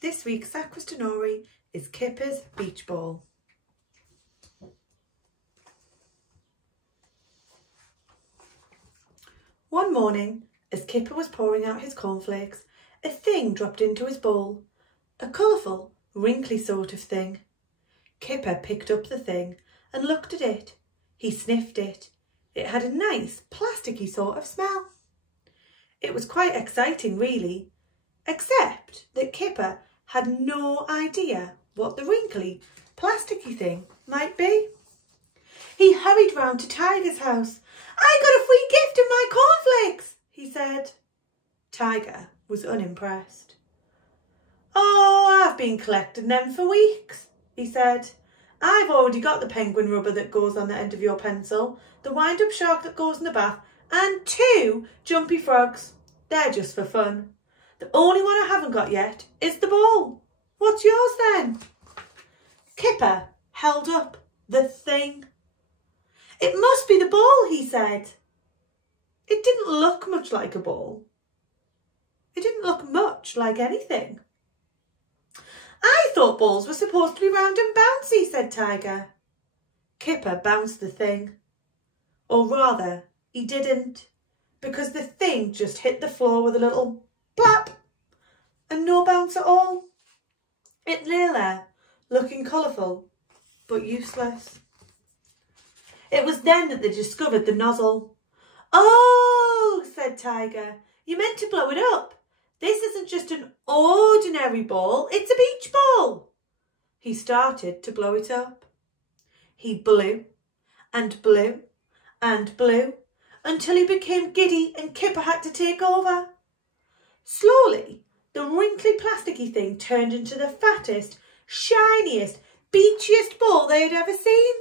This week's Sacristo-nory is Kipper's beach ball. One morning, as Kipper was pouring out his cornflakes, a thing dropped into his bowl. A colourful, wrinkly sort of thing. Kipper picked up the thing and looked at it. He sniffed it. It had a nice, plasticky sort of smell. It was quite exciting, really, except that Kipper had no idea what the wrinkly, plasticky thing might be. He hurried round to Tiger's house. "I got a free gift in my cornflakes," he said. Tiger was unimpressed. "Oh, I've been collecting them for weeks," he said. "I've already got the penguin rubber that goes on the end of your pencil, the wind-up shark that goes in the bath, and 2 jumpy frogs. They're just for fun. The only one I haven't got yet is the ball. What's yours then?" Kipper held up the thing. "It must be the ball," he said. It didn't look much like a ball. It didn't look much like anything. "I thought balls were supposed to be round and bouncy," said Tiger. Kipper bounced the thing. Or rather, he didn't, because the thing just hit the floor with a little plop and no bounce at all. It lay there, looking colourful, but useless. It was then that they discovered the nozzle. "Oh," said Tiger, "you meant to blow it up. This isn't just an ordinary ball, it's a beach ball." He started to blow it up. He blew and blew and blew until he became giddy and Kipper had to take over. Slowly, the wrinkly plasticky thing turned into the fattest, shiniest, beachiest ball they had ever seen.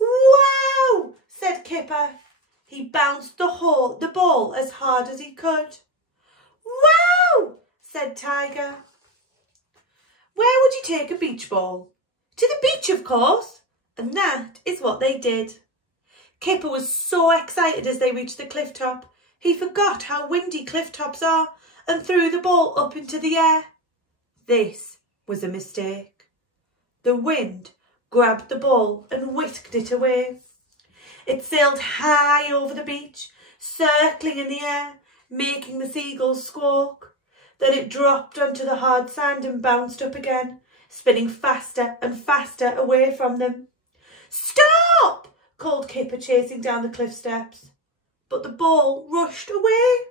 "Wow," said Kipper. He bounced the ball as hard as he could. "Wow," said Tiger. Where would you take a beach ball? To the beach, of course. And that is what they did. Kipper was so excited as they reached the cliff top, he forgot how windy cliff tops are and threw the ball up into the air. This was a mistake. The wind grabbed the ball and whisked it away. It sailed high over the beach, circling in the air, making the seagulls squawk. Then it dropped onto the hard sand and bounced up again, spinning faster and faster away from them. "Stop!" called Kipper, chasing down the cliff steps. But the ball rushed away.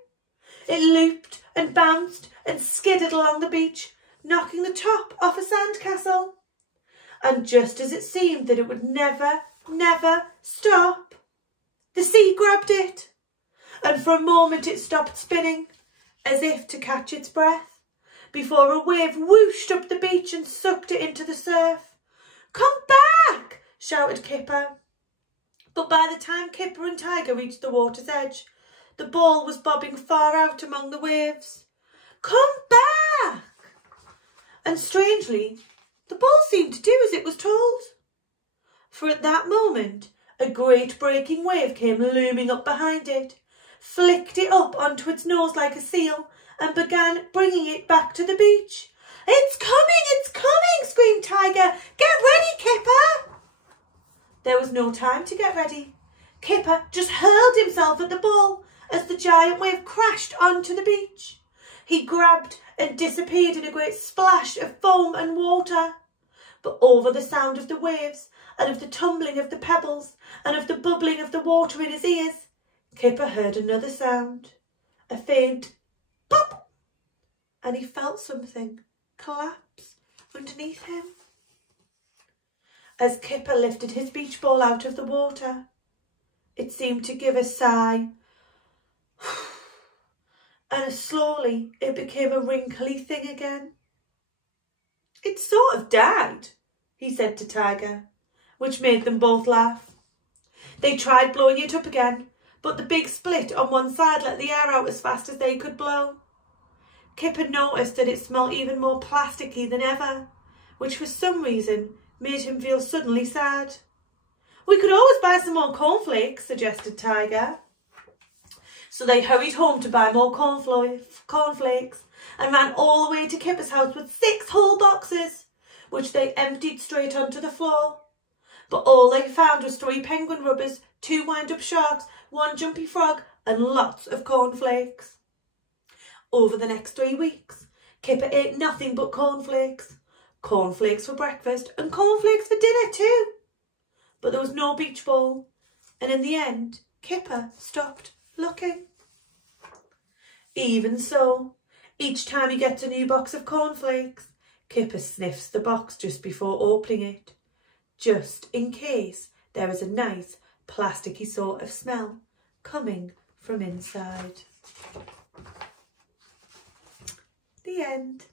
It looped and bounced and skidded along the beach, knocking the top off a sandcastle. And just as it seemed that it would never, never stop, the sea grabbed it. And for a moment it stopped spinning, as if to catch its breath, before a wave whooshed up the beach and sucked it into the surf. "Come back!" shouted Kipper. But by the time Kipper and Tiger reached the water's edge, the ball was bobbing far out among the waves. "Come back!" And strangely, the ball seemed to do as it was told. For at that moment, a great breaking wave came looming up behind it, flicked it up onto its nose like a seal, and began bringing it back to the beach. "It's coming! It's coming!" screamed Tiger. "Get ready, Kipper!" There was no time to get ready. Kipper just hurled himself at the ball as the giant wave crashed onto the beach. He grabbed and disappeared in a great splash of foam and water. But over the sound of the waves and of the tumbling of the pebbles and of the bubbling of the water in his ears, Kipper heard another sound, a faint pop, and he felt something collapse underneath him. As Kipper lifted his beach ball out of the water, it seemed to give a sigh, and slowly it became a wrinkly thing again. "It sort of died," he said to Tiger, which made them both laugh. They tried blowing it up again, but the big split on one side let the air out as fast as they could blow. Kipper noticed that it smelled even more plasticky than ever, which for some reason made him feel suddenly sad. "We could always buy some more cornflakes," suggested Tiger. So they hurried home to buy more cornflakes and ran all the way to Kipper's house with 6 whole boxes, which they emptied straight onto the floor. But all they found was 3 penguin rubbers, 2 wind-up sharks, 1 jumpy frog and lots of cornflakes. Over the next 3 weeks, Kipper ate nothing but cornflakes. Cornflakes for breakfast and cornflakes for dinner too. But there was no beach ball, and in the end, Kipper stopped looking. Even so, each time he gets a new box of cornflakes, Kipper sniffs the box just before opening it, just in case there is a nice plasticky sort of smell coming from inside. The end.